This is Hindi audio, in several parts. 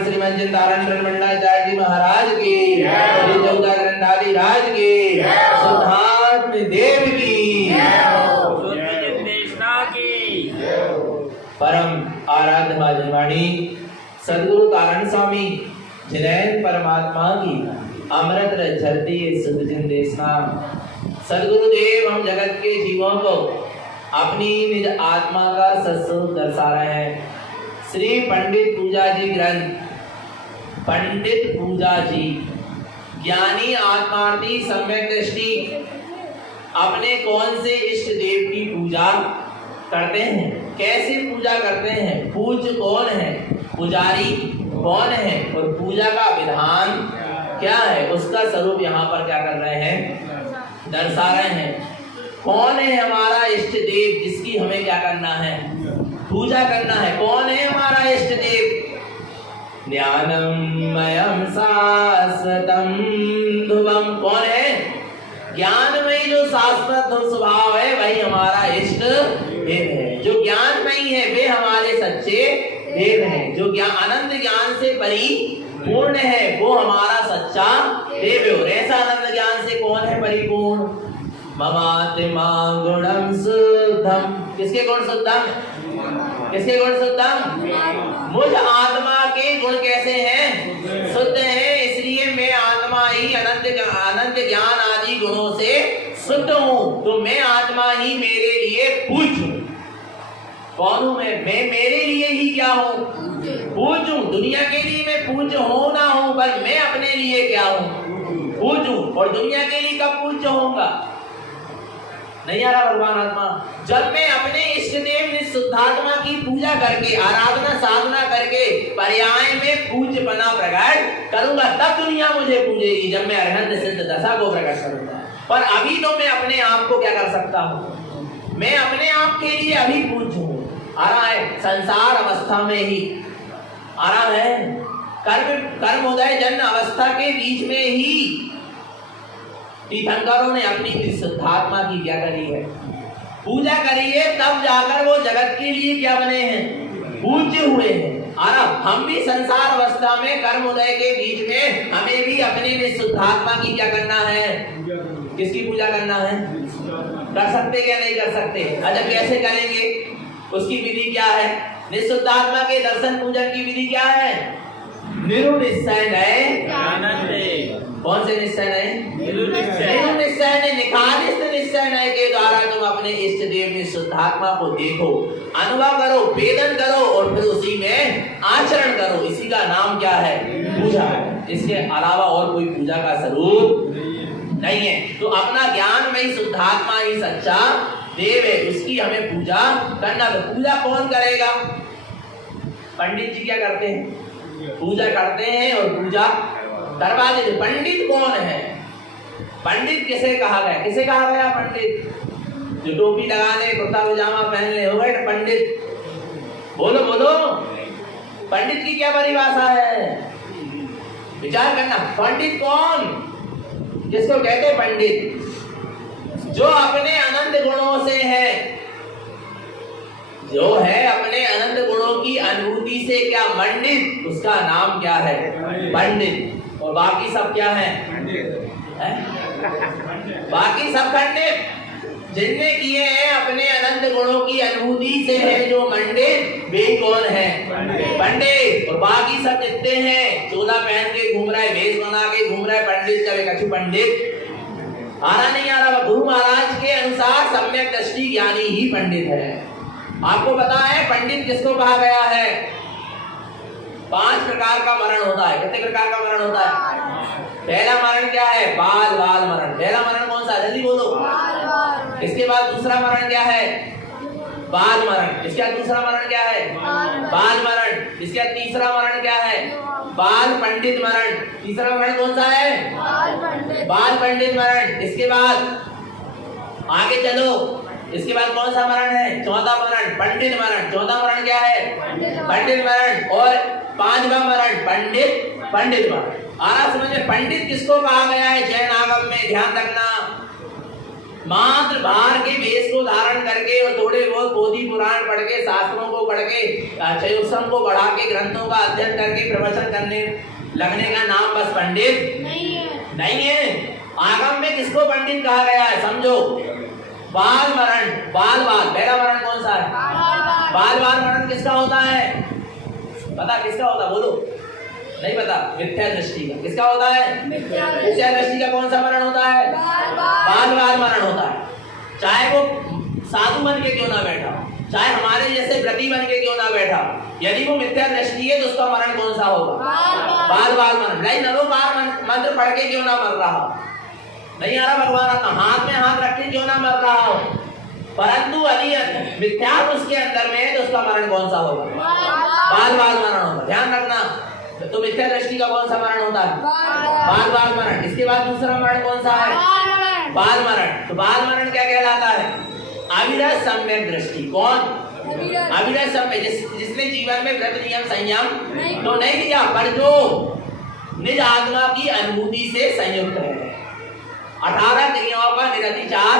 भगवान श्रीमद चिंतारण ब्रह्मंडाचार्य जी महाराज की, श्री चौदह ग्रंथादि राज की, शुद्धात्म देव की, परम आराध्य भाजनवाणी सदगुरु कारण स्वामी जिनैन परमात्मा की अमृत झरती शुद्ध जिंदेशना। सदगुरुदेव हम जगत के जीवों को अपनी निज आत्मा का सत्सुख दर्शा रहे हैं। श्री पंडित पूजा जी ग्रंथ, पंडित पूजा जी ज्ञानी आत्मार्थी सम्यक दृष्टि अपने कौन से इष्ट देव की पूजा करते हैं, कैसे पूजा करते हैं, पूज्य कौन है, पुजारी कौन है और पूजा का विधान क्या है, उसका स्वरूप यहाँ पर क्या कर रहे हैं, दर्शा रहे हैं। कौन है हमारा इष्ट देव जिसकी हमें क्या करना है, पूजा करना है। कौन है हमारा इष्ट देव? ज्ञानमयम शाश्वतम ध्रुवम। कौन है? ज्ञानमयी जो शाश्वत स्वभाव है वही हमारा इष्ट देव है। जो ज्ञानमयी है वे हमारे सच्चे देव हैं। जो ज्ञान अनंत ज्ञान से परिपूर्ण है वो हमारा सच्चा देव है। और ऐसा अनंत ज्ञान से कौन है परिपूर्ण? ममात्मा गुणम शुद्धम। किसके गुण शुद्धम? किसके गुण शुद्धम? मुझ आत्मा के गुण कैसे हैं? शुद्ध हैं। इसलिए मैं आत्मा ही अनंत ज्ञान आदि गुणों से शुद्ध हूँ। तो मैं आत्मा ही मेरे लिए पूज्य हूँ। कौन हूँ मैं? मैं मेरे लिए ही क्या हूँ? पूज्य हूँ। दुनिया के लिए मैं पूज्य हो ना हूँ पर मैं अपने लिए क्या हूँ? पूज्य हूँ। और दुनिया के लिए कब पूज्य होऊंगा? नहीं आ रहा भगवान आत्मा। जब मैं अपने इष्ट देव शुद्धात्मा की पूजा करके आराधना साधना करके पर्याय में पूज्यपना प्रकट करूंगा तब दुनिया मुझे पूजेगी। जब मैं अरहत सिद्ध दशा को प्रकट करूंगा। पर अभी तो मैं अपने आप को क्या कर सकता हूँ? मैं अपने आप के लिए अभी पूज्य हूँ। आ रहा है संसार अवस्था में ही आ रहा है। कर्मोदय जन्म अवस्था के बीच में ही तीर्थंकरों ने अपनी शुद्धात्मा की क्या करी है? पूजा करी है। तब जाकर वो जगत के लिए क्या बने हैं? पूज्य हुए हैं। और हम भी संसार अवस्था में कर्मोदय के बीच में हमें भी अपनी शुद्धात्मा की क्या करना है? किसकी पूजा करना है? कर सकते क्या नहीं कर सकते? अच्छा कैसे करेंगे? उसकी विधि क्या है? निःशुद्धात्मा के दर्शन पूजन की विधि क्या है? निरुनिश्चय नय। कौन से निश्चय नय? निरुनिश्चय नय। निखालिस निश्चय नय के द्वारा तुम अपने इष्ट देव में शुद्धात्मा को देखो, अनुभव करो, वेदन करो और फिर उसी में आचरण करो। इसी का नाम क्या है? पूजा। इसके अलावा और कोई पूजा का स्वरूप नहीं है। तो अपना ज्ञान में शुद्धात्मा ही सच्चा देव है, उसकी हमें पूजा करना। तो पूजा कौन करेगा? पंडित जी क्या करते हैं? पूजा करते हैं और पूजा करवा देते। पंडित कौन है? पंडित किसे कहा गया? किसे कहा गया पंडित? जो टोपी लगा ले, कुर्ता पजामा पहन ले, हो गए पंडित? बोलो बोलो, पंडित की क्या परिभाषा है? विचार करना। पंडित कौन? जिसको कहते पंडित, जो अपने अनंत गुणों से है, जो है अपने अनंत गुणों की अनुभूति से क्या मंडित, उसका नाम क्या है? पंडित। और बाकी सब क्या है? बाकी सब खंडित। जिनने किए हैं अपने अनंत गुणों की अनुभूति से है जो मंडित, वे कौन है? पंडित। और बाकी सब जितने हैं चोला पहन के घूम रहा है, वेश बना के घूम रहा है, पंडित का कछु पंडित आ रहा नहीं आ रहा। गुरु महाराज के अनुसार सम्यक दृष्टि ज्ञानी ही पंडित है। आपको पता है पंडित किसको कहा गया है? 5 प्रकार का मरण होता है। कितने प्रकार का मरण होता है? पहला मरण क्या है? बाल बाल मरण। पहला मरण कौन सा? जल्दी बोलो। इसके बाद दूसरा मरण क्या है? बाल मरण। इसके बाद दूसरा मरण क्या है? बाल मरण। इसके बाद तीसरा मरण क्या है? बाल पंडित मरण। तीसरा मरण कौन सा है? बाल पंडित मरण। इसके बाद आगे चलो, इसके बाद कौन सा मरण है? चौथा मरण पंडित मरण। चौथा मरण क्या है? पंडित मरण। और 5वां मरण पंडित मरण। आरा समझ में? पंडित किसको कहा गया है जैन आगम में? ध्यान रखना, मात्र बाहर के वेश को धारण करके और थोड़े बहुत पोथी पुराण पढ़ के, शास्त्रों को पढ़ के, चयुष्म को बढ़ा के, ग्रंथों का अध्ययन करके प्रवचन करने लगने का नाम बस पंडित नहीं है। आगम में किसको पंडित कहा गया है समझो। बाल मरण, बाल पहला मरण कौन सा है? बाल मरण किसका होता है? पता किसका होता है? बोलो। नहीं पता? मिथ्या दृष्टि का। किसका होता है? मिथ्या दृष्टि का कौन सा मरण होता है? बाल मरण होता है। चाहे वो साधु बन के क्यों ना बैठा, चाहे हमारे जैसे व्रती बन के क्यों ना बैठा, यदि वो मिथ्या दृष्टि है तो उसका मरण कौन सा होगा? बाल मरण। नहीं नरोकार मंत्र पढ़ के क्यों ना मर रहा, नहीं आ रहा भगवान आता, हाथ में हाथ रख के क्यों ना मर रहा हो, परंतु यदि मिथ्या उसके अंदर में है तो उसका मरण कौन सा होगा? बाल मरण होगा। ध्यान रखना। तो मिथ्या दृष्टि का कौन सा मरण होता है? बाल मरण। इसके बाद दूसरा मरण कौन सा है? बाल मरण। तो बाल मरण क्या कहलाता है? अविरत सम्यक दृष्टि। कौन? अविरत सम्यक, जिसने जीवन में व्रत नियम संयम तो नहीं किया, पर जो निज आत्मा की अनुभूति से संयुक्त है, 18 क्रियाओं का निरतिचार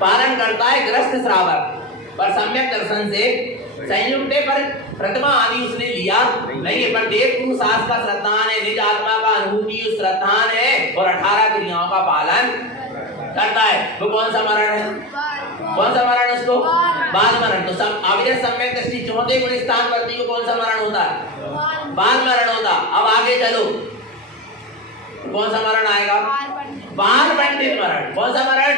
पालन करता है, ग्रस्त श्रावक, पर सम्यक दर्शन से संयुक्त है, पर प्रतिमा आदि उसने लिया नहीं है, पर देव गुरु शास्त्र का श्रद्धान है, निज आत्मा का अनुभूति उस श्रद्धान है और 18 क्रियाओं का पालन करता है। वो कौन सा मरण है? कौन सा मरण उसको? बाल मरण। तो सब अविरत सम्यक दृष्टि चौथे गुण स्थान वर्ती को कौन सा मरण होता है? बाल मरण होता। अब आगे चलो, कौन सा मरण आएगा? बाल पंडित मरण। कौन सा मरण?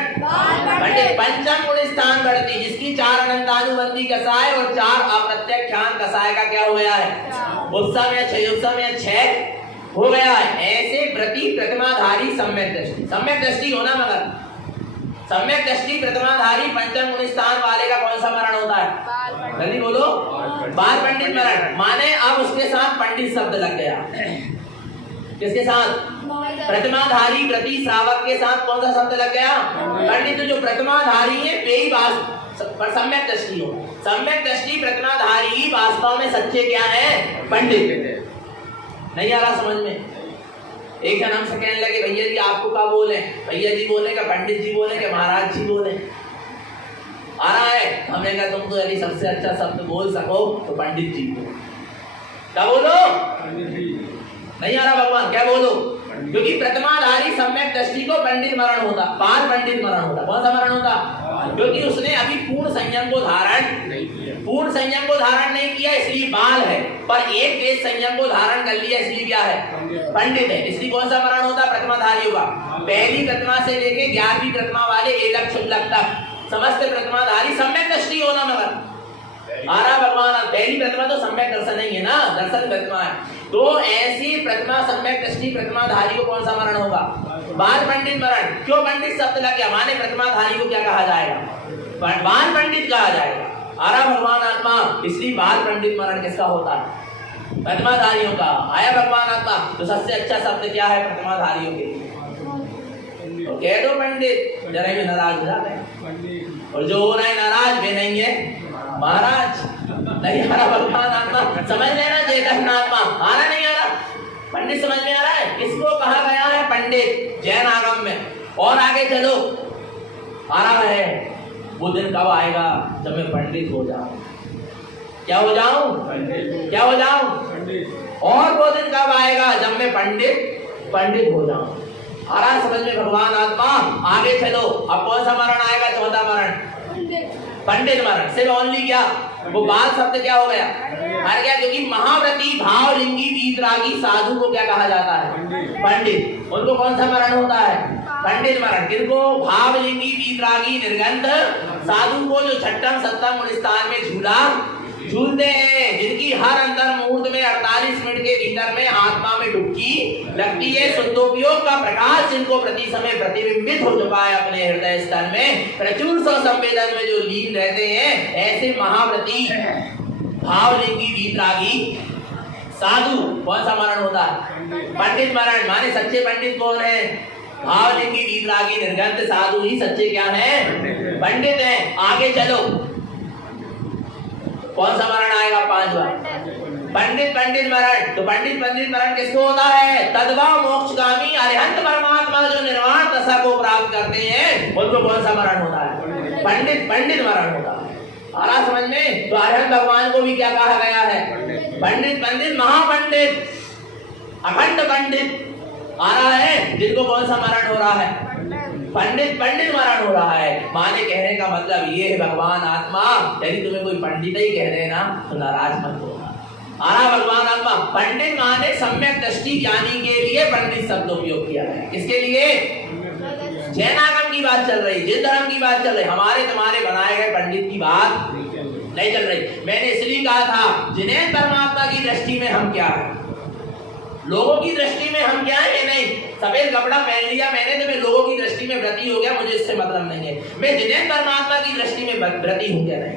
पंडित। पंचम गुण स्थान बढ़ती, जिसकी 4 अनंतानुबंधी कसाय और 4 अप्रत्यक्षान कसाय का क्या हो गया है? उत्सव या क्षय हो गया है। ऐसे प्रति प्रतिमाधारी सम्यक दृष्टि, सम्यक दृष्टि होना, मगर सम्यक दृष्टि प्रतिमाधारी पंचम गुण स्थान वाले का कौन सा मरण होता है? जल्दी बोलो। बाल पंडित मरण। माने अब उसके साथ पंडित शब्द लग गया। किसके साथ? प्रतिमाधारी व्रती श्रावक के साथ कौन सा शब्द लग गया? पंडित। जो प्रतिमाधारी है वे ही पर सम्यक दृष्टि हो। सम्यक दृष्टि प्रतिमाधारी ही वास्तव में सच्चे क्या है? पंडित। नहीं आ रहा समझ में? एक जन हमसे कहने लगे, भैया जी आपको क्या बोले? भैया जी बोले क्या, पंडित जी बोले क्या, महाराज जी बोले? आ रहा है? हमने कहा तुम तो यदि सबसे अच्छा शब्द बोल सको तो पंडित जी बोलो। क्या बोलो? नहीं आ रहा भगवान, क्या बोलो? क्योंकि प्रतिमाधारी सम्यक दृष्टि को पंडित मरण होता, बाल पंडित मरण होता। कौन सा मरण होता? क्योंकि उसने अभी पूर्ण संयम को धारण नहीं किया, इसलिए बाल है, पर एक देश संयम को धारण कर लिया इसलिए क्या है? पंडित है। इसलिए कौन सा मरण होता? प्रतिमाधारियों का। पहली प्रतिमा से लेके 11वीं प्रतिमा वाले एलक शुल्लक तक समस्त प्रतिमाधारी सम्यक दृष्टि होना। मगर आ रहा भगवान, पहली प्रतिमा तो सम्यक दर्शन नहीं है ना, दर्शन प्रतिमा है। तो ऐसी प्रतिमा सम्यक दृष्टि प्रतिमाधारी को कौन सा मरण होगा? बाल पंडित मरण। क्यों पंडित शब्द लग गया? माने प्रतिमाधारी को क्या कहा जाएगा? बाल पंडित कहा जाएगा। आरा भगवान आत्मा, इसलिए बाल पंडित मरण किसका होता है? प्रतिमाधारियों का। आया भगवान आत्मा, तो सबसे अच्छा शब्द क्या है प्रतिमाधारियों के लिए? तो कह दो पंडित, जरा भी नाराज हो जाते हैं, और जो हो रहा है नाराज वे नहीं है महाराज। नहीं आ रहा भगवान आत्मा, समझ लेना चेतन आत्मा। आ रहा नहीं आ रहा? पंडित समझ में आ रहा है? किसको कहा गया है पंडित? जैन आगम में। और आगे चलो, आ रहा है वो दिन कब आएगा जब मैं पंडित हो जाऊं। क्या हो जाऊं? क्या हो जाऊं? और वो दिन कब आएगा जब मैं पंडित हो जाऊं। आ रहा समझ में भगवान आत्मा? आगे चलो, अब कौन सा मरण आएगा? चौथा मरण पंडित मरण। सिर्फ ओनली क्या? वो बाल शब्द क्या हो गया? हर गया। क्योंकि महाव्रती भावलिंगी वीतरागी साधु को क्या कहा जाता है? पंडित। उनको कौन सा मरण होता है? पंडित मरण। किनको? भावलिंगी वीतरागी निर्गंध साधु को, जो छठम सप्तम गुण स्थान में झूलते हैं, जिनकी हर अंतर मुहूर्त में 48 मिनट के भीतर में आत्मा में डुबकी लगती है, शुद्धोपयोग का प्रकाश जिनको प्रति समय प्रतिबिंबित हो चुका है अपने हृदय स्थल में, प्रचुर संवेदन में जो लीन रहते हैं, ऐसे महाव्रती भावलिंगी वीतरागी साधु कौन सा मरण होता है? पंडित मरण। माने सच्चे पंडित कौन है? भावलिंगी वीतरागी निर्गंध साधु ही सच्चे क्या है? पंडित हैं। आगे चलो, कौन सा मरण आएगा? 5वां पंडित पंडित मरण, तो पंडित पंडित मरण किसको होता है? तद्भव मोक्षगामी अरिहंत परमात्मा जो निर्वाण दशा को प्राप्त करते हैं उनको कौन सा मरण होता है? पंडित पंडित मरण होता है। आ रहा समझ में? तो अरिहंत भगवान को भी क्या कहा गया है? पंडित पंडित महापंडित अखंड पंडित आ रहा है, जिनको कौन सा मरण हो रहा है? पंडित पंडित मरण हो रहा है। माने कहने का मतलब ये है भगवान आत्मा यदि तुम्हें कोई पंडित ही कह देना तो नाराज मत होना। आरा भगवान आत्मा पंडित माने सम्यक दृष्टि ज्ञानी के लिए पंडित शब्द उपयोग किया है। किसके लिए? जैनागम की बात चल रही, जिन धर्म की बात चल रही, हमारे तुम्हारे बनाए गए पंडित की बात नहीं चल रही। मैंने इसलिए कहा था जिन्हें परमात्मा की दृष्टि में हम क्या है, लोगों की दृष्टि में हम क्या है? ये नहीं सफेद कपड़ा पहन लिया मैंने तो मैं लोगों की दृष्टि में व्रती हो गया, मुझे इससे मतलब नहीं है। मैं जिन्हें परमात्मा की दृष्टि में व्रती हूं क्या नहीं?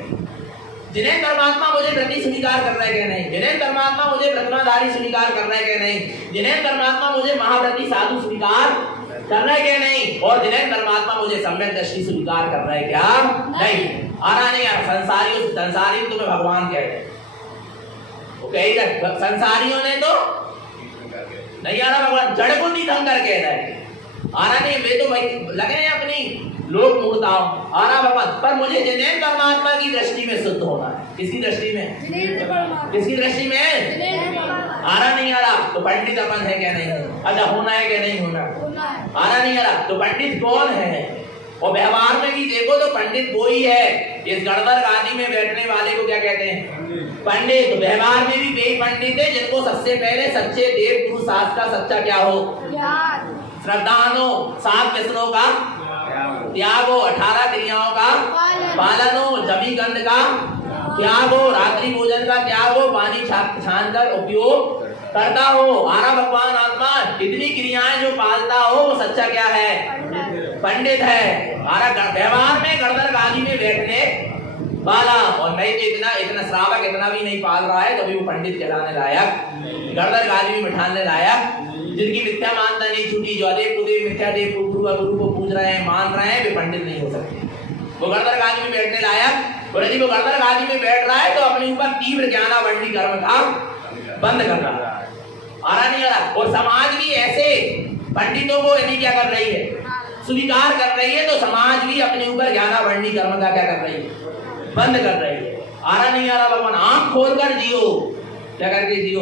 जिन्हें परमात्मा मुझे व्रती स्वीकार कर रहा है क्या नहीं? जिन्हें परमात्मा मुझे प्रतिमाधारी स्वीकार कर रहा है क्या नहीं? जिन्हें परमात्मा मुझे महाव्रती साधु स्वीकार कर रहा है क्या नहीं? और जिन्हें परमात्मा मुझे सम्यक दृष्टि स्वीकार कर रहा है क्या नहीं? आ रहा नहीं यार। संसारी तुम्हें भगवान कहते हैं, संसारियों ने तो नहीं आ रहा भगवान जड़ को तीर्थंकर कह रहा है। आ रहा नहीं वे तो भाई लगे हैं अपनी लोक मूर्ताओं। आ रहा भगवान पर मुझे जिन्हें परमात्मा की दृष्टि में शुद्ध होना है। किसकी दृष्टि में? किसकी दृष्टि में? आ रहा नहीं आ रहा तो पंडित अपन है क्या नहीं? अच्छा होना है क्या नहीं होना? आ रहा नहीं आ रहा तो पंडित कौन है? और व्यवहार में भी देखो तो पंडित वो ही है। इस गणधर गादी में बैठने वाले को क्या कहते हैं? पंडित। व्यवहार में भी वे पंडित है जिनको सबसे पहले सच्चे देव गुरु शास्त्र का सच्चा क्या हो? श्रद्धानो, 7 व्यसनों का त्याग हो, 18 क्रियाओं का पालन हो, जमी गंध का त्याग हो, रात्रि भोजन का त्याग हो, पानी छान कर उपयोग करता हो। आरा भगवान आत्मा इतनी क्रियाएं जो पालता हो वो सच्चा क्या है? पंडित है। आरा व्यवहार में गणधर गादी में बैठने वाला और नहीं तो इतना श्रावक इतना भी नहीं पाल रहा है तभी वो पंडित कहलाने लायक, गणधर गादी में बिठाने लायक, जिनकी मिथ्या मानता नहीं छूटी, जो अदेव कुदेव मिथ्या देव गुरु को पूज रहे हैं मान रहे हैं वे पंडित नहीं हो सकते। वो गणधर गादी में बैठने लायक। और यदि वो गणधर गादी में बैठ रहा है तो अपने ऊपर तीव्र ज्ञानावंडी कर्म का बंद कर रहा है। आ रहा नहीं आ रहा। और समाज भी ऐसे पंडितों को यदि क्या कर रही है? स्वीकार कर रही है। तो समाज भी अपने ऊपर ज्ञानावंडी कर्म का क्या कर रही है? बंद कर रही है। आ रहा नहीं आ रहा भगवान? आंख खोलकर जियो। क्या करके जियो?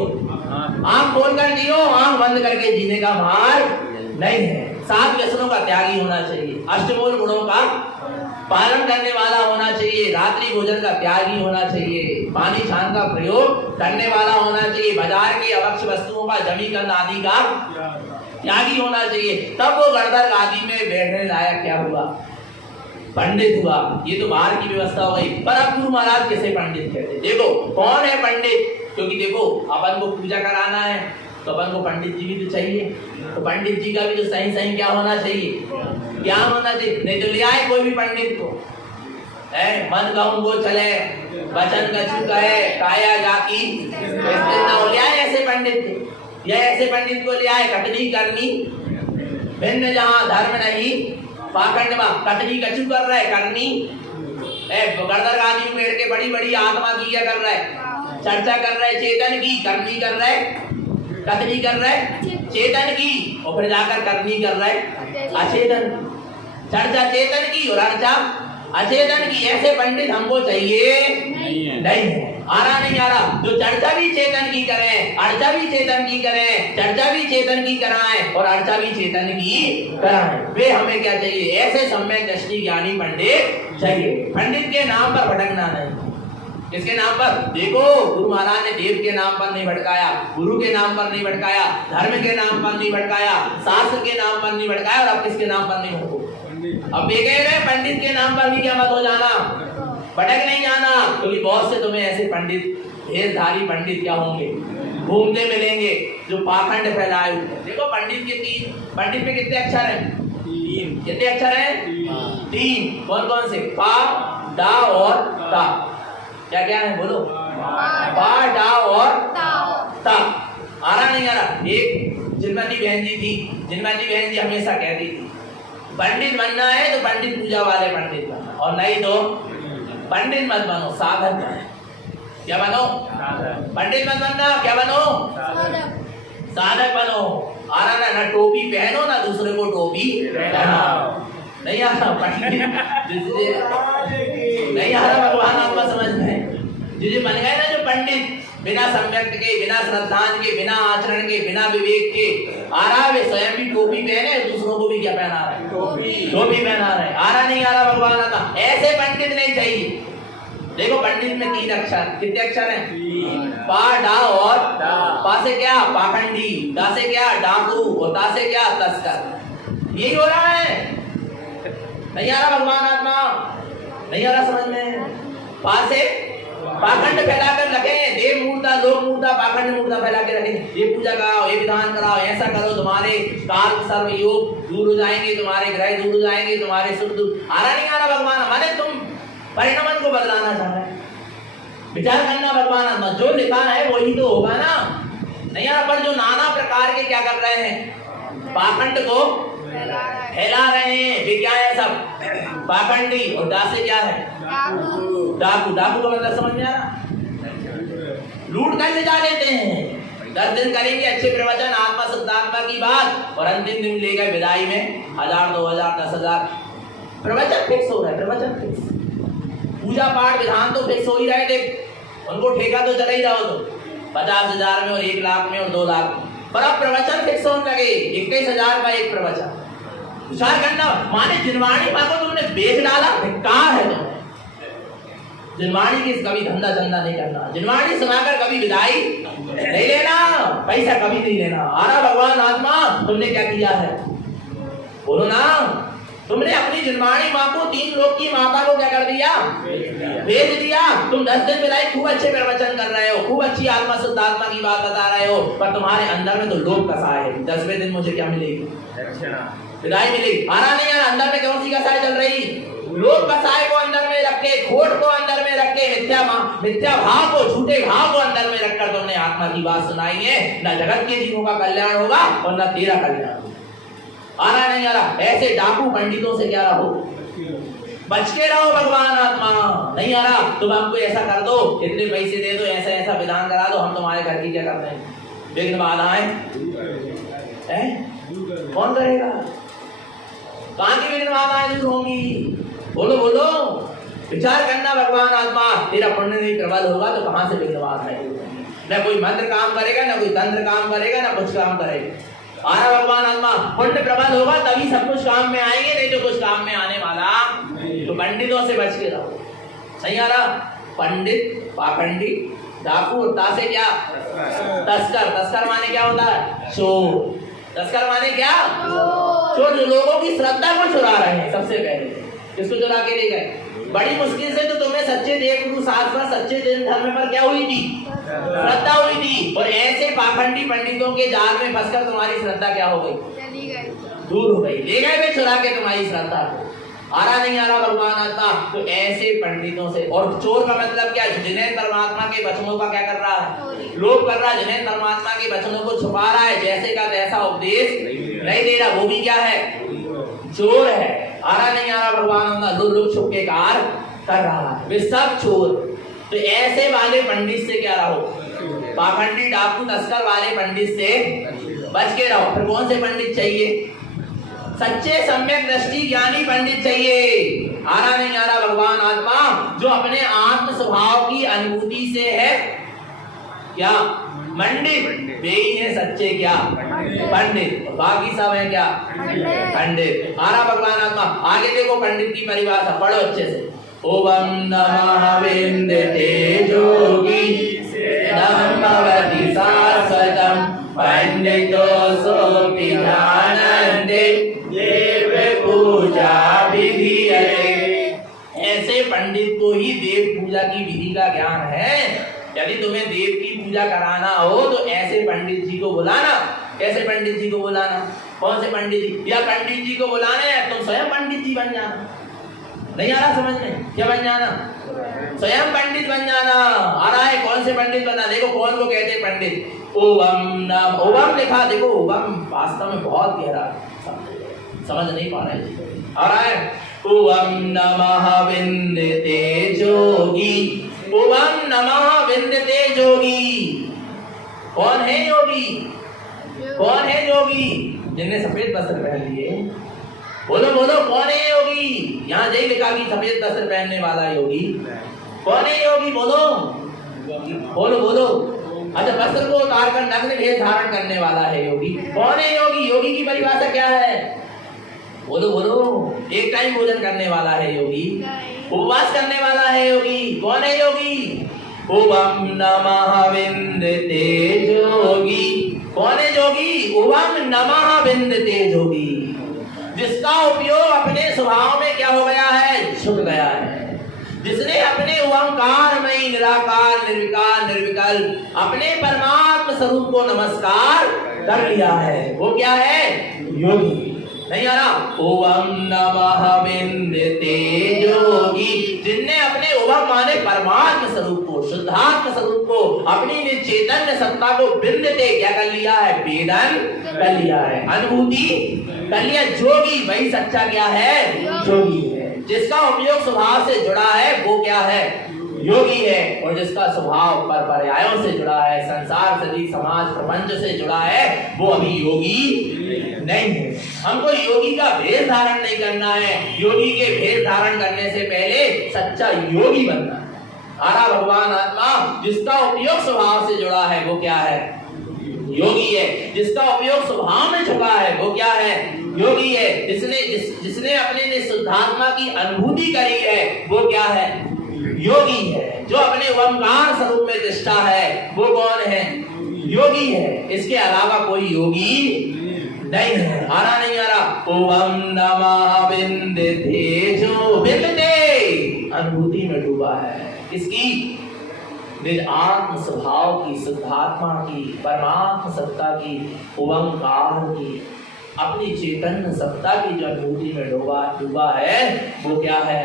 आंख खोलकर जियो। आंख बंद करके जीने का मार्ग नहीं है। 7 व्यसनों का त्यागी होना चाहिए, अष्टमूल गुणों का पालन करने वाला होना चाहिए, रात्रि भोजन का त्यागी होना चाहिए, पानी छान का प्रयोग करने वाला होना चाहिए, बाजार के अवक्ष वस्तुओं का जमी गंध आदि का त्यागी होना चाहिए। तब वो गणधर गादी में बैठने लायक क्या हुआ? पंडित हुआ। ये तो बाहर की व्यवस्था हो गई। पर अब गुरु महाराज किसे पंडित कहते? देखो कौन है पंडित? क्योंकि देखो अपन को पूजा कराना है तो अपन को पंडित जी भी तो चाहिए। तो पंडित जी का भी तो सही सही क्या होना चाहिए? ज्ञान होना चाहिए। नहीं तो ले आए कोई भी पंडित को, मन कहूँ वो चले, वचन कछु कहे, काया जाकी ले आए ऐसे पंडित को। या ऐसे पंडित को ले आए कटनी करनी भिन्न जहाँ धर्म नहीं पाखंड में कटनी कछु कर रहा है करनी। गणधर गादी में बैठ के बड़ी बड़ी आत्मा की क्या कर रहा है? चर्चा कर रहा है चेतन की, करनी कर रहा है, कथनी कर रहा है चेतन की, और फिर जाकर करनी कर रहा है अचेतन। चर्चा चेतन की और अर्चा अचेतन की। ऐसे पंडित हमको चाहिए नहीं है। आ रहा नहीं आ रहा। जो चर्चा भी चेतन की करें, अर्चा भी चेतन की करें, चर्चा भी चेतन की कराएं और अर्चा भी चेतन की कराएं, वे हमें क्या चाहिए? ऐसे सम्यक दृष्टि ज्ञानी पंडित चाहिए। पंडित के नाम पर भटकना नहीं। किसके नाम पर? देखो गुरु महाराज ने देव के नाम पर नहीं भटकाया, गुरु के नाम पर नहीं भटकाया, धर्म के नाम पर नहीं भटकाया, शास्त्र के नाम पर नहीं भटकाया, और अब किसके नाम पर नहीं भटको? अब ये कह रहे पंडित के नाम पर भी क्या मत हो जाना, भटक नहीं जाना। क्योंकि बहुत से तुम्हें ऐसे पंडित, भेषधारी पंडित क्या होंगे, घूमते मिलेंगे जो पाखंड फैलाए हुए। देखो पंडित के 3, पंडित में कितने अक्षर हैं? 3। कितने अक्षर हैं? 3। कौन कौन से? पा, डा और ता। क्या क्या है बोलो? पा, डा और ता। आ रहा नहीं आ रहा? एक जिनमती बहन जी थी, जिनमती बहन जी हमेशा कहती थी पंडित बनना है तो पंडित पूजा वाले पंडित बनना, और नहीं तो पंडित मत बनो, साधक बनो। क्या बनो? पंडित मत बनना, क्या बनो? साधक बनो। आ रहा ना टोपी पहनो ना दूसरे को टोपी पहनाओ। नहीं आ रहा पंडित, नहीं आ रहा भगवान आत्मा समझ में। जो बन गए ना जो पंडित, बिना सम्यक के, बिना श्रद्धांज के, बिना आचरण के, बिना विवेक के आ रहा है, वे स्वयं भी टोपी पहने, दूसरों को भी क्या पहना रहा है? टोपी पहना रहे। आ रहा नहीं आ रहा भगवान आत्मा, ऐसे पंडित नहीं चाहिए। देखो पंडित में 3 अक्षर, कितने अक्षर हैं? पा, डा और पा से क्या? पाखंडी, डा से क्या? डाकू, और ता से क्या? तस्कर। यही हो रहा है। नहीं आ रहा भगवान आत्मा, नहीं आ रहा समझ में। पा से पाखंड फैलाकर रखे, देव मूर्ता, लोक मूर्ता, पाखंड मूर्ता फैला के रखे। ये पूजा कराओ, ये विधान कराओ, ऐसा करो, तुम्हारे काल सर्व योग दूर हो जाएंगे, तुम्हारे ग्रह दूर हो जाएंगे, तुम्हारे सुख दूर। आ रहा नहीं आ रहा भगवान, माने तुम परिणाम को बदलाना चाह रहे। विचार करना भगवान आत्मा, जो लिखा है वही तो होगा ना। नहीं आ रहा, पर जो नाना प्रकार के क्या कर रहे हैं? पाखंड को फैला रहे हैं। वे क्या है? सब पाखंडी। और डा से क्या है? डाकू। डाकू का मतलब समझ में आ रहा? लूट कर ले जा लेते हैं। 10 दिन करेंगे अच्छे प्रवचन, आत्मा शुद्धात्मा की बात, और अंतिम दिन ले गए विदाई में 1000, 2000, 10,000 प्रवचन फिक्स हो रहा है। प्रवचन फिक्स, पूजा पाठ विधान तो फिक्स हो ही रहे। देख उनको ठेका तो चला ही रहा हो, तो 50,000 में और 1 लाख में और 2 लाख में, पर अब प्रवचन फिक्स होने लगे। 21,000 का एक प्रवचन। विचार करना, माने जिनवाणी माँ को तुमने बेच डाला, धिक्कार है तुम्हें। जिनवाणी की कभी धंधा चंदा नहीं करना, जिनवाणी सुनाकर कभी विदाई नहीं लेना, पैसा कभी नहीं लेना। आ रहा भगवान आत्मा, तुमने क्या किया है? बोलो ना। तुमने अपनी जिनवाणी माँ को, 3 लोग की माता को क्या कर दिया? भेज दिया। तुम 10 दिन विदाई खूब अच्छे प्रवचन कर रहे हो, खूब अच्छी आत्मा शुद्धात्मा की बात बता रहे हो, पर तुम्हारे अंदर में तो लोभ कसाय है। 10वें दिन मुझे क्या मिलेगी? विदाई मिलेगी। आ रहा नहीं आ रहा, अंदर में कौन सी कसाय चल रही? लोभ कसाय को अंदर में रख के, खोट को अंदर में रख के, मिथ्या भाव को, झूठे भाव को अंदर में रखकर तुमने आत्मा की बात सुनाई है। न जगत के जीवों का कल्याण होगा और न तेरा कल्याण। आ रहा नहीं आ रहा, ऐसे डाकू पंडितों से क्या रहो, बच के रहो भगवान आत्मा। नहीं आ रहा, तुम हमको ऐसा कर दो, इतने पैसे दे दो, ऐसा ऐसा विधान करा दो, हम तुम्हारे घर की क्या करते हैं? विघ्न बाधाएं कौन करेगा? कहां की विघ्न बाधाएं दूर होंगी? बोलो बोलो। विचार करना भगवान आत्मा, तेरा पुण्य नहीं प्रबल होगा तो कहां से विघ्न बाधाएं? न कोई मंत्र काम करेगा, न कोई तंत्र काम करेगा, न कुछ काम करेगा। आ रहा भगवान आत्मा, पुण्य प्रबल होगा तभी सब कुछ काम में आएंगे, नहीं तो कुछ काम में आने वाला। तो पंडितों से बच के रहो। नहीं आ रहा, पंडित, पाखंडी, डाकू, ता से क्या? तस्कर। तस्कर माने क्या होता है? चोर। तस्कर माने क्या? चोर। जो लोगों की श्रद्धा को चुरा रहे हैं। सबसे पहले किसको चुरा के ले गए? बड़ी मुश्किल से तो तुम्हें सच्चे देवगुरु शास्त्र, सच्चे धर्म पर क्या हुई थी? श्रद्धा हुई थी। और ऐसे पाखंडी पंडितों के जाल में फंसकर तुम्हारी श्रद्धा क्या हो गई? दूर हो गई। ले गए वे चुरा के तुम्हारी श्रद्धा को। आ रहा नहीं आ रहा भगवान आत्मा? तो ऐसे पंडितों से। और चोर का मतलब क्या? जिन्हें परमात्मा के वचनों का क्या कर रहा है? लोभ कर रहा है। जिन्हें परमात्मा के वचनों को छुपा रहा है, जैसे का तैसा उपदेश नहीं दे रहा, वो भी क्या है? चोर है। आ रहा नहीं आ रहा भगवान आत्मा? लुक छुप के कार्य कर रहा है, वे सब चोर। तो ऐसे वाले पंडित से क्या रहो? पाखंडी, डाकू, तस्कर वाले पंडित से बच के रहो। फिर कौन से पंडित चाहिए? सच्चे सम्यक दृष्टि ज्ञानी पंडित चाहिए। आ रहा नहीं आ रहा भगवान आत्मा? जो अपने आत्म स्वभाव की अनुभूति से है क्या? पंडित। वे ही है सच्चे क्या? पंडित। बाकी सब है क्या? पंडित। आ रहा भगवान आत्मा? आगे देखो पंडित की परिभाषा, पढ़ो अच्छे से। ओम नमः विंदते जोगी नमः भवति शाश्वतम् पंडितो सोऽपि जानन्ते देव पूजा विधीयते। ऐसे पंडित को ही देव पूजा की विधि का ज्ञान है। यदि तुम्हें देव की पूजा कराना हो तो ऐसे पंडित जी को बुलाना। कैसे पंडित जी को बुलाना? कौन से पंडित जी? या पंडित जी को बुलाना है तुम स्वयं पंडित जी बन जाना। नहीं आ रहा समझ में? क्या बन जाना? स्वयं पंडित बन जाना। आ रहा है कौन से पंडित बनना? देखो कौन को कहते हैं पंडित? ओम नम, ओम लिखा देखो, ओम वास्तव में बहुत गहरा समझ नहीं पा रहे जी। आ रहा है ओम नमः विंदते जोगी ओम नमः विंदते जोगी। कौन है योगी? कौन है योगी? जिनने सफेद वस्त्र पहन लिए। बोलो बोलो, कौन है योगी? यहाँ जय लिखा कि सफेद वस्त्र पहनने वाला योगी। कौन है योगी? बोलो बोलो बोलो। अच्छा, वस्त्र को उतार कर नग्न भेष धारण करने वाला है योगी। कौन है योगी? योगी की परिभाषा क्या है? बोलो बोलो। एक टाइम भोजन करने वाला है योगी, उपवास करने वाला है योगी। कौन है योगी? ओम नमः विंदते जोगी। कौन है जोगी? ओम नमः विंदते जोगी, जिसका उपयोग अपने स्वभाव में क्या हो गया है? छुप गया है। जिसने अपने ओंकारमयी निराकार निर्विकार निर्विकल्प अपने परमात्मा स्वरूप को नमस्कार कर लिया है, वो क्या है? योगी। नहीं आ रहा? ओम नमः विंदते जोगी, जिनने अपने ओम माने परमात्मा स्वरूप को, शुद्धात्म स्वरूप को, अपनी चैतन्य सत्ता को विंदते क्या कर लिया है? वेदन कर लिया है, अनुभूति कर लिया। जोगी वही सच्चा क्या है? जोगी है। जिसका उपयोग स्वभाव से जुड़ा है वो क्या है? योगी है। और जिसका स्वभाव पर पर्यायों से जुड़ा है, संसार सदी समाज प्रपंच से जुड़ा है, वो अभी योगी नहीं है। हमको योगी का भेष धारण नहीं करना है। योगी के भेष धारण करने से पहले सच्चा योगी बनना है। आरा भगवान आत्मा जिसका उपयोग स्वभाव से जुड़ा है वो क्या है? योगी है। जिसका उपयोग स्वभाव में झुका है वो क्या है? योगी है। जिसने अपने शुद्धात्मा की अनुभूति करी है वो क्या है? योगी है। जो अपने ओंकार स्वरूप में दृष्टा है वो कौन है? योगी है। इसके अलावा कोई योगी नहीं है। आ रहा नहीं आ रहा? ओम नमः विंदते जो विंदते, अनुभूति में डूबा है। किसकी? निज आत्म स्वभाव की, शुद्धात्मा की, परमात्मा सत्ता की, ओंकार की, अपनी चैतन्य सत्ता की जो अनुभूति में डूबा है वो क्या है?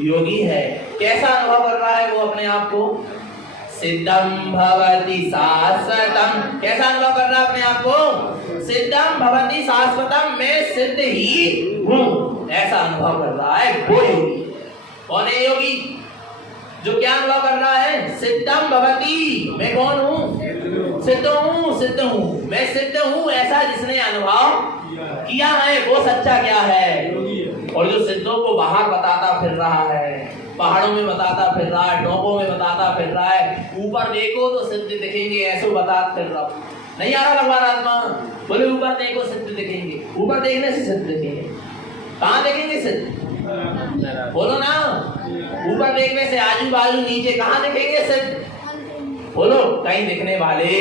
योगी है। कैसा अनुभव कर रहा है वो अपने आप को? सिद्धम भवति शाश्वतम। कैसा अनुभव कर रहा है अपने आप को? सिद्धम भवति शाश्वतम, मैं सिद्ध ही हूँ, ऐसा अनुभव कर रहा है वो योगी। कौन है योगी? जो क्या अनुभव कर रहा है? सिद्धम भवति, मैं कौन हूँ? सिद्ध हूँ, सिद्ध हूँ, मैं सिद्ध हूँ, ऐसा जिसने अनुभव किया है वो सच्चा क्या है? और जो सिद्धों को बाहर बताता फिर रहा है, पहाड़ों में बताता फिर रहा है, टोपों में बताता फिर रहा है, ऊपर देखो तो सिद्ध दिखेंगे, ऐसे बता फिर रहा। नहीं आ रहा भगवान आत्मा? बोले ऊपर देखो सिद्ध दिखेंगे। ऊपर देखने से सिद्ध दिखेंगे। कहाँ देखेंगे सिद्ध? बोलो ना। ऊपर देखने से आजू बाजू नीचे कहाँ दिखेंगे सिद्ध? बोलो। कहीं दिखने वाले,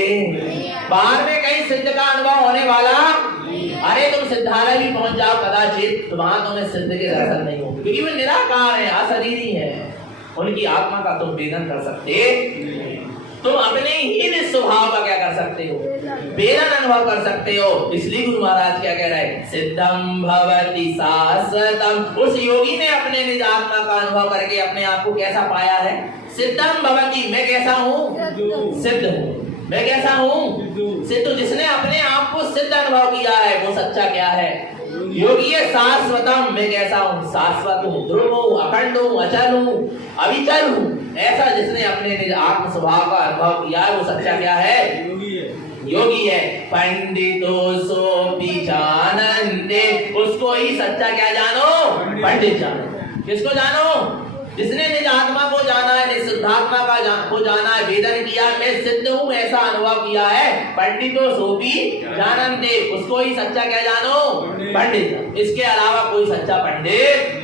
बाहर में कहीं सिद्ध का अनुभव होने वाला? अरे तुम सिद्धालय भी पहुंच जाओ कदाचित, तो वहां तुम्हें सिद्ध के दर्शन नहीं होंगे, क्योंकि वो निराकार है, अशरीरी है। उनकी आत्मा का तुम वेदन कर सकते, तुम अपने ही निस्वभाव का क्या कर सकते हो? वेदन अनुभव कर सकते हो। इसलिए गुरु महाराज क्या कह रहे हैं? सिद्धम भवति शाश्वतम। उस योगी ने अपने निज आत्मा का अनुभव करके अपने आप को कैसा पाया है? सिद्धम भवति, मैं कैसा हूँ? सिद्ध हूँ। मैं कैसा हूँ? सिद्ध। जिसने अपने आप को सिद्ध अनुभव किया है वो सच्चा क्या है? योगी है। शाश्वतम, मैं कैसा हूँ? शाश्वत हूँ, ध्रुव हूँ, अखंड हूँ, अचल हूँ, अविचल हूँ, ऐसा जिसने अपने निज आत्म स्वभाव का अनुभव किया है वो सच्चा क्या है? योगी है। पंडितो सोपि जानन्ते, उसको ही सच्चा क्या जानो? पंडित जानो। किसको जानो? जिसने निज आत्मा को जाना है, निज शुद्धात्मा को जाना है, वेदन किया, मैं सिद्ध हूँ ऐसा अनुभव किया है। पंडितो सोपि जानन्ते, उसको ही सच्चा क्या जानो? पंडित। इसके अलावा कोई सच्चा पंडित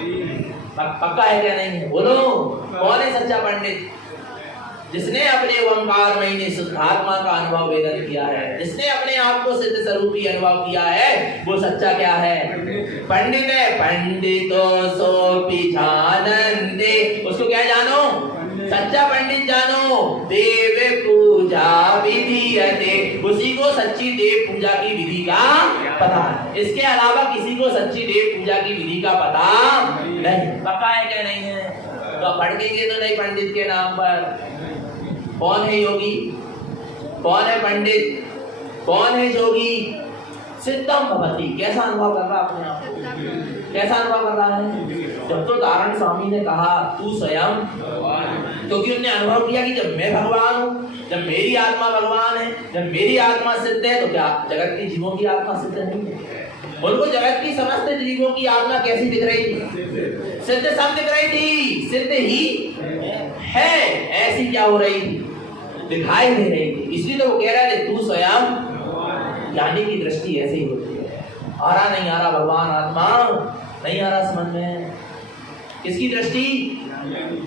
पक्का है क्या? नहीं है। बोलो कौन है सच्चा पंडित? जिसने अपने ओंकारमयी शुद्धात्मा का अनुभव वेदन किया है, जिसने अपने आप को सिद्ध स्वरूपी अनुभव किया है वो सच्चा क्या है? पंडित है। पंडितो सोपि जानन्ते, उसको क्या जानो? सच्चा पंडित जानो। देव पूजा विधीयते, उसी को सच्ची देव पूजा की विधि का पता है। इसके अलावा किसी को सच्ची देव पूजा की विधि का पता नहीं। पक्का है क्या? नहीं है। तो पढ़ेंगे तो नहीं पंडित के नाम पर। कौन है योगी? कौन है पंडित? कौन है जोगी? सिद्धम भवति, कैसा अनुभव कर रहा अपने आप को? कैसा अनुभव कर रहा है? जब तो तारण स्वामी ने कहा तू स्वयं, क्योंकि उन्होंने अनुभव किया कि जब मैं भगवान हूँ, जब मेरी आत्मा भगवान है, जब मेरी आत्मा सिद्ध है, तो क्या जगत की जीवों की आत्मा सिद्ध नहीं है? उनको जगत की समस्त जीवों की आत्मा कैसी दिख रही थी? सिद्ध सब दिख रही थी, सिद्ध ही है ऐसी क्या हो रही थी? दिखाई दे रही थी। इसलिए तो वो कह रहा है तू स्वयं, ज्ञानी की दृष्टि ऐसे ही होती है। आ रहा नहीं आ रहा भगवान आत्मा नहीं आ रहा समझ में? किसकी दृष्टि?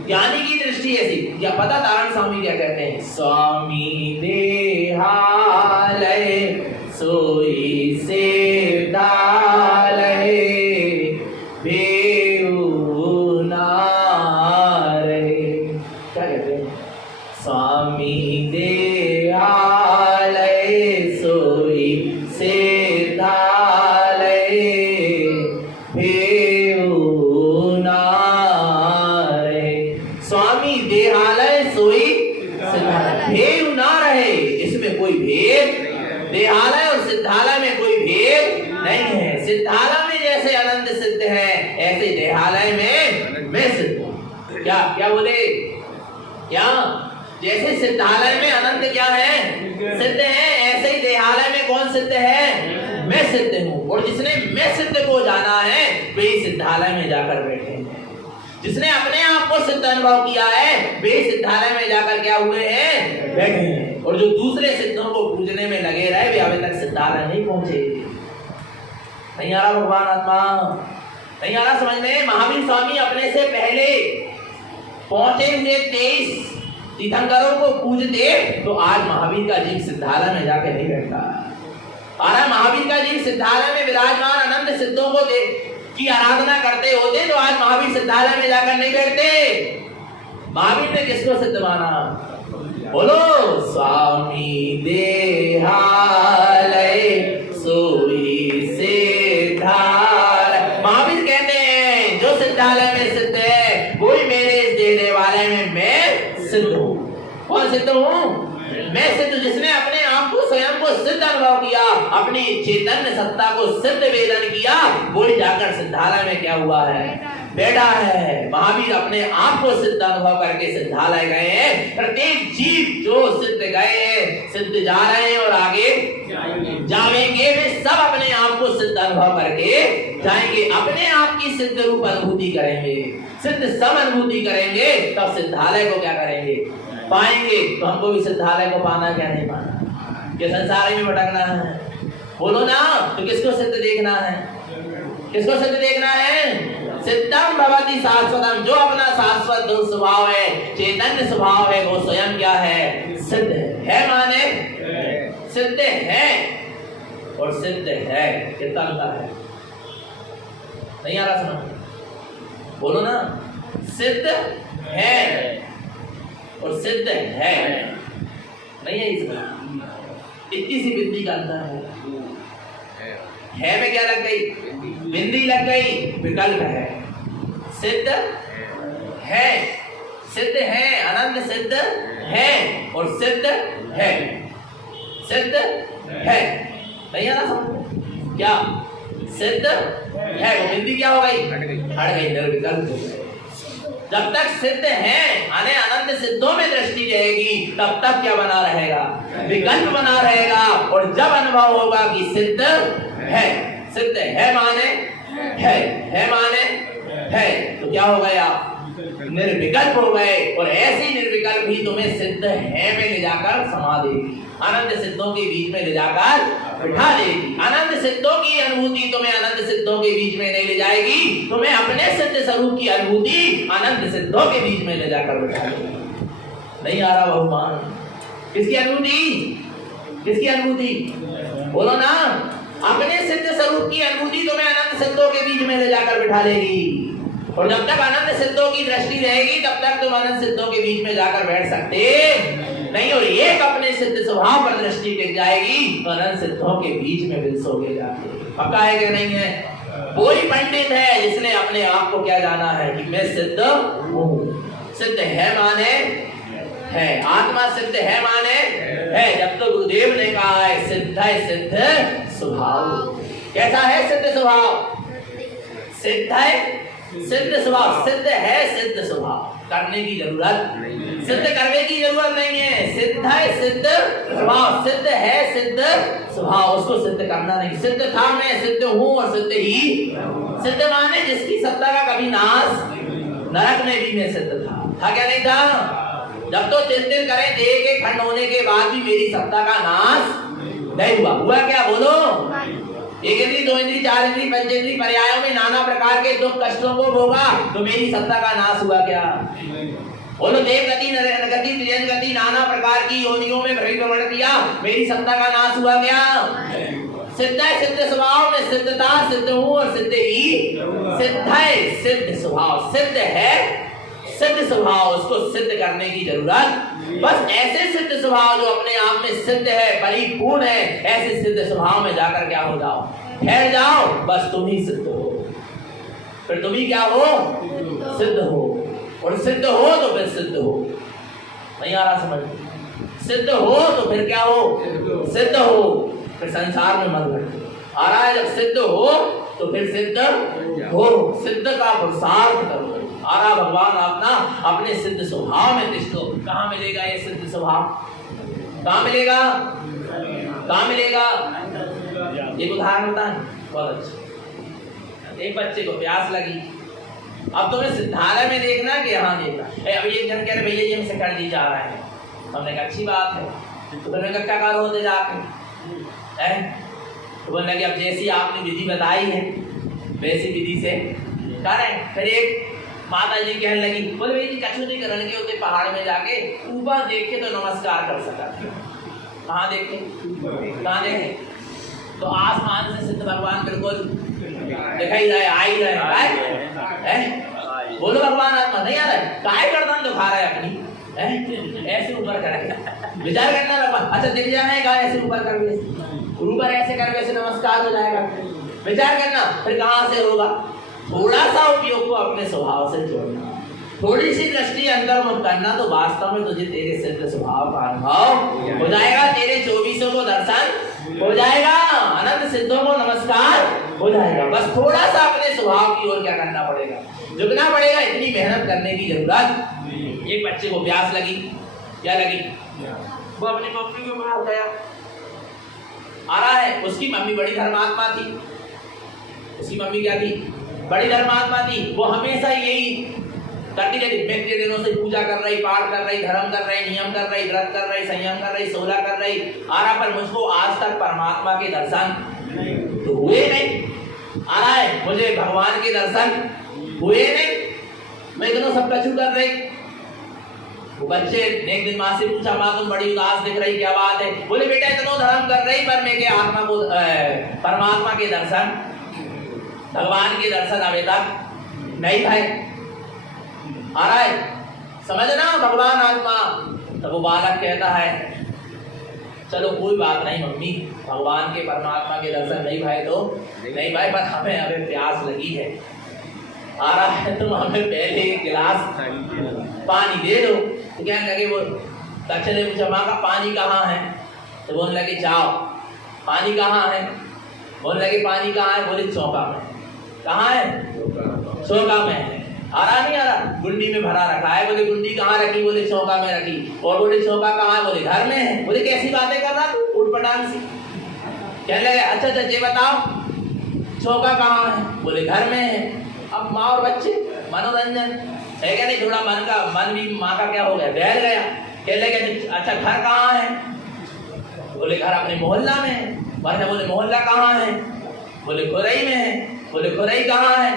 ज्ञानी की दृष्टि ऐसी। क्या पता तारण स्वामी क्या कहते हैं? स्वामी देहालय सोई से दालय बेऊ नारे। क्या कहते हैं? स्वामी देहालय सोई से दालय बेऊ नारे। स्वामी देहालय सोई भेद ना रहे, इसमें कोई भेद, देहालय और सिद्धालय में कोई भेद नहीं है। सिद्धालय में जैसे अनंत सिद्ध है, ऐसे देहालय में मैं सिद्ध हूं। क्या क्या बोले? क्या जैसे सिद्धालय में अनंत क्या है? सिद्ध है, ऐसे ही देहालय में कौन सिद्ध है? मैं सिद्ध हूं। और जिसने मैं सिद्ध को जाना है वे सिद्धालय में जाकर बैठे हैं। जिसने अपने आप को सिद्ध अनुभव किया है वे सिद्धालय में जाकर क्या हुए हैं? बैठे हैं। और जो दूसरे सिद्धों को पूजने में लगे रहे वे अभी तक सिद्धालय नहीं पहुंचे। नहीं आ रहा भगवान आत्मा? नहीं आ रहा समझ में? महावीर स्वामी अपने से पहले पहुंचे हुए 23 तीर्थंकरों को पूजते तो आज महावीर का जीव सिद्धालय में जाकर नहीं बैठता। और महावीर का जीव सिद्धालय में विराजमान अनंत सिद्धों को की आराधना करते होते तो आज महावीर सिद्धालय में जाकर नहीं बैठते। महावीर ने किसको सिद्ध माना? बोलो, स्वामी देहालय सोई सिद्धालय। महावीर कहते हैं जो सिद्धालय में सिद्ध है वही मेरे इस देवालय में मैं सिद्ध हूँ। कौन सिद्ध हूँ? मैं सिद्ध। जिसने अपने आप को स्वयं को सिद्ध अनुभव किया, अपनी चैतन्य सत्ता को सिद्ध वेदन किया, वही जाकर सिद्धालय में क्या हुआ है? बैठा है। महावीर अपने आप को सिद्ध अनुभव करके सिद्धालय गए हैं। प्रत्येक जीव जो सिद्ध गए हैं, सिद्ध जा रहे हैं और आगे जाएंगे, वे सब अपने आप को सिद्ध अनुभव करके जाएंगे। अपने आप की सिद्ध रूप अनुभूति करेंगे, सिद्ध सब अनुभूति करेंगे, तब सिद्धालय को क्या करेंगे? पाएंगे। तो हमको भी सिद्धालय को पाना क्या नहीं पाना? क्या संसार में भटकना है? बोलो ना। तो किसको सिद्ध देखना है? किसको सिद्ध देखना है? सिद्धम भवति शाश्वतम। जो अपना शाश्वत स्वभाव है, चैतन्य स्वभाव है, वो स्वयं क्या है? सिद्ध है। माने सिद्ध है और सिद्ध है, कितना अंतर है? नहीं आ रहा समझ? बोलो ना। सिद्ध है और सिद्ध है, नहीं है इसमें इतनी सी बिंदी का अंतर है में क्या लग गई? बिंदी लग गई, विकल्प है। सिद्ध है, सिद्ध है, अनंत सिद्ध है और सिद्ध है, सिद्ध है। नहीं है ना समझ? क्या सिद्ध है? वो बिंदी क्या हो गई? हट गई, निर्विकल्प हो गई। जब तक सिद्ध है, अनंत सिद्धों में दृष्टि रहेगी, तब तक क्या बना रहेगा? विकल्प बना रहेगा। और जब अनुभव होगा कि सिद्ध है, सिद्ध है माने है माने है, तो क्या हो गया? निर्विकल्प हो गए। और ऐसी निर्विकल्प ही तुम्हें सिद्ध है में ले जाकर समा देगी, अनंत सिद्धों के बीच में ले जाकर बिठा देगी। अनंत सिद्धों की अनुभूति तुम्हें अनंत सिद्धों के बीच में नहीं ले जाएगी, तुम्हें अपने सिद्ध स्वरूप की अनुभूति अनंत सिद्धों के बीच में ले जाकर बिठा देगी। नहीं आ रहा भगवान? किसकी अनुभूति? किसकी अनुभूति? बोलो ना। अपने सिद्ध स्वरूप की अनुभूति तुम्हें अनंत सिद्धों के बीच में ले जाकर बिठा लेगी। और जब तक अनंत सिद्धों की दृष्टि रहेगी तब तक तुम अनंत सिद्धों के बीच में जाकर बैठ सकते नहीं। और एक अपने सिद्ध स्वभाव पर दृष्टि टिक जाएगी तो अनंत सिद्धों के बीच में बिलसोगे जाके। पक्का है कि नहीं है? कोई पंडित है जिसने अपने आप को क्या जाना है कि मैं सिद्ध हूँ। सिद्ध है माने है, आत्मा सिद्ध है माने है। जब तो गुरुदेव ने कहा है सिद्ध है सिद्ध स्वभाव। कैसा है सिद्ध स्वभाव? सिद्ध है सिद्ध स्वभाव, सिद्ध है सिद्ध स्वभाव, करने की जरूरत सिद्ध करने की जरूरत नहीं है। सिद्ध है सिद्ध स्वभाव, सिद्ध है सिद्ध स्वभाव, उसको सिद्ध करना नहीं। सिद्ध था मैं सिद्ध हूँ और सिद्ध ही, सिद्ध माने जिसकी सत्ता का कभी नाश, नरक में भी मैं सिद्ध था क्या नहीं था? जब तो तिल करे देह के खंड होने के बाद भी मेरी सत्ता का नाश नहीं हुआ। हुआ क्या बोलो? एक इंद्री, दो इंद्री, चार इंद्री, पंचेंद्री पर्यायों में नाना प्रकार के दुख कष्टों को भोगा तो मेरी सत्ता का नाश हुआ क्या? बोलो देव गति, नर गति, त्रिजन गति, नाना प्रकार की योनियों में भ्रमण किया, मेरी सत्ता का नाश हुआ क्या? सिद्ध है सिद्ध स्वभाव में सिद्धता, सिद्ध हूँ और सिद्ध ही, सिद्ध है सिद्ध स्वभाव, सिद्ध है सिद्ध स्वभाव, उसको सिद्ध करने की जरूरत। बस ऐसे सिद्ध स्वभाव जो अपने आप में सिद्ध है, परिपूर्ण है, ऐसे सिद्ध स्वभाव में जाकर क्या हो जाओ, ठहर जाओ, बस तुम ही सिद्ध हो। फिर तुम ही क्या हो? सिद्ध हो। और सिद्ध हो तो फिर सिद्ध हो। नहीं आ रहा समझ? सिद्ध हो तो फिर क्या हो? सिद्ध हो। फिर संसार में मत भटको। आ रहा है? जब सिद्ध हो तो फिर सिद्ध हो, सिद्ध का पुरुषार्थ करो। आ रहा भगवान अपना अपने सिद्ध स्वभाव में तिष्ठो। कहाँ मिलेगा ये सिद्ध स्वभाव? कहाँ मिलेगा? कहाँ मिलेगा? एक उदाहरण बताएं, बहुत अच्छा। एक बच्चे को प्यास लगी, अब तुम्हें सिद्धालय में देखना कि यहाँ देखना। अब ये जन कह रहे भैया ये हमसे कर दी जा रहा है, हमने कहा अच्छी बात है। तो फिर क्या करो होते जाके तो बोलने लगे अब जैसी आपने विधि बताई है वैसी विधि से करें। फिर एक माता जी कहने लगी, बोले भाई जी कछु नहीं करने के होते, पहाड़ में जाके ऊपर देखे तो नमस्कार कर सका। कहाँ देखे? कहाँ देखे? तो आसमान से सिद्ध भगवान बिल्कुल दिखाई रहे, आ ही रहे। बोलो भगवान आत्मा नहीं आ रहा है, काय गर्दन दिखा रहा है अपनी, ऐसे ऊपर करे, विचार करना भगवान। अच्छा दिख जाएगा ऐसे ऊपर कर, ऊपर ऐसे कर, वैसे नमस्कार हो जाएगा। विचार करना फिर कहाँ से होगा? थोड़ा सा उपयोग को अपने स्वभाव से जोड़ना, थोड़ी सी दृष्टि अंतर्मुख करना, तो वास्तव में तुझे तेरे सिद्ध स्वभाव का अनुभव हो जाएगा, तेरे 24 को दर्शन हो जाएगा, अनंत सिद्धों को नमस्कार हो जाएगा। बस थोड़ा सा अपने स्वभाव की ओर क्या करना पड़ेगा, झुकना पड़ेगा। इतनी मेहनत करने की जरूरत। एक बच्चे को प्यास लगी, क्या लगी? वो अपनी मम्मी के पास गया। आ रहा है उसकी मम्मी बड़ी धर्मात्मा थी। उसकी मम्मी क्या थी? बड़ी धर्मात्मा थी। वो हमेशा यही करती रहती, इतने दिनों से पूजा कर रही, पाठ कर रही, धर्म कर रही, नियम कर रही, व्रत कर रही, संयम कर रही, सोलह कर रही। आ रहा पर मुझको आज तक परमात्मा के दर्शन तो हुए नहीं। आ रहा है मुझे भगवान के दर्शन हुए नहीं, मैं इतना सब कछु कर रही। वो बच्चे ने एक दिन माँ से पूछा, माँ तुम बड़ी उदास दिख रही, क्या बात है? बोले बेटा इतना धर्म कर रही पर मैं के आत्मा को परमात्मा के दर्शन, भगवान के दर्शन अभी तक नहीं भाई। आ रहा है समझना भगवान आत्मा। तब वो बालक कहता है चलो कोई बात नहीं मम्मी, भगवान के परमात्मा के दर्शन नहीं भाई तो नहीं भाई, पर हमें अभी प्यास लगी है। आ रहा है तुम हमें पहले एक गिलास पानी दे दो। तो कहने लगे वो बच्चे ने पूछा माँ का पानी कहाँ है? तो बोलने लगे जाओ पानी कहाँ है? बोलने लगे पानी कहाँ है? बोले चौका में। कहाँ है? चौका में है। आ रहा नहीं आ रहा? गुंडी में भरा रखा है। बोले गुंडी कहाँ रखी? बोले चौका में रखी। और बोले चौका कहाँ है? बोले घर में है। बोले कैसी बातें कर रहा तू उठपटांग सी? कहने लगे अच्छा अच्छा ये बताओ चौका कहाँ है? बोले घर में है। अब माँ और बच्चे मनोरंजन है क्या नहीं? थोड़ा मन भी माँ का क्या हो गया, बहल गया। कहने लगे अच्छा घर कहाँ है? बोले घर अपने मोहल्ला में है। बोले मोहल्ला कहाँ है? बोले खुरई में है। बोले खुरई कहाँ है?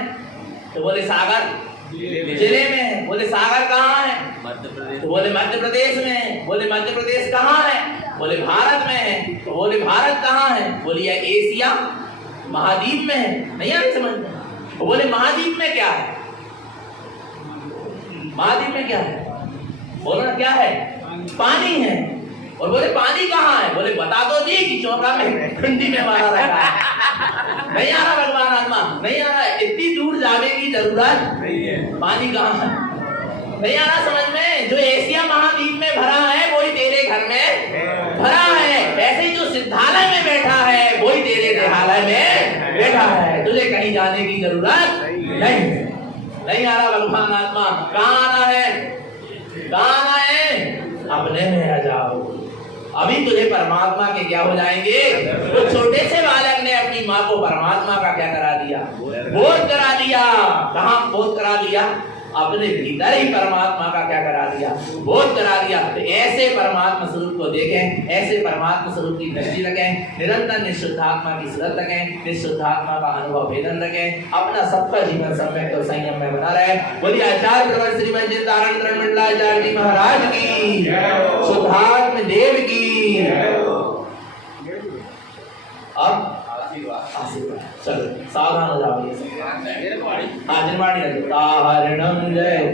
तो बोले सागर जिले में है। बोले सागर कहाँ है? मध्य प्रदेश। तो बोले मध्य प्रदेश में है। बोले मध्य प्रदेश कहाँ है? बोले भारत में है। तो बोले भारत कहाँ है? बोले एशिया महाद्वीप में है। नहीं आ रही समझ में? बोले महाद्वीप में क्या है? महाद्वीप में क्या है? बोलो क्या है? पानी है। और बोले पानी कहाँ है? बोले बता दो जी कि चौका में ठंडी में मारा रखा है। नहीं आ रहा भगवान आत्मा, नहीं आ रहा। इतनी दूर जाने की जरूरत नहीं है। पानी कहाँ है? नहीं आ रहा समझ में? जो एशिया महाद्वीप में भरा है वही तेरे घर में भरा है। ऐसे ही जो सिद्धालय में बैठा है वही तेरे देहालय में बैठा है। तुझे कहीं जाने की जरूरत नहीं आ रहा भगवान आत्मा। कहाँ आना है? कहाँ आना है? अपने में आ जाओ। अभी तुझे परमात्मा के क्या हो जाएंगे। वो छोटे से बालक ने अपनी माँ को परमात्मा का क्या करा दिया? बोध करा दिया। कहाँ बोध करा दिया? अपने भीतर ही परमात्मा का क्या करा दिया? बोध करा दिया। तो ऐसे परमात्मा स्वरूप को देखें, ऐसे परमात्मा स्वरूप की दृष्टि रखें, निरंतर निःशुद्धात्मा की सूरत रखें, निःशुद्धात्मा का अनुभव वेदन रखें, अपना सबका जीवन सम्यक और संयम में बना रहे। बोलिए आचार्य प्रवर श्रीमद चिंतारण मंडलाचार्य जी महाराज की, शुद्धात्म देव की। अब आशीर्वाद। चलो सावधान हो जाओ। ये सब निर्वाणी जय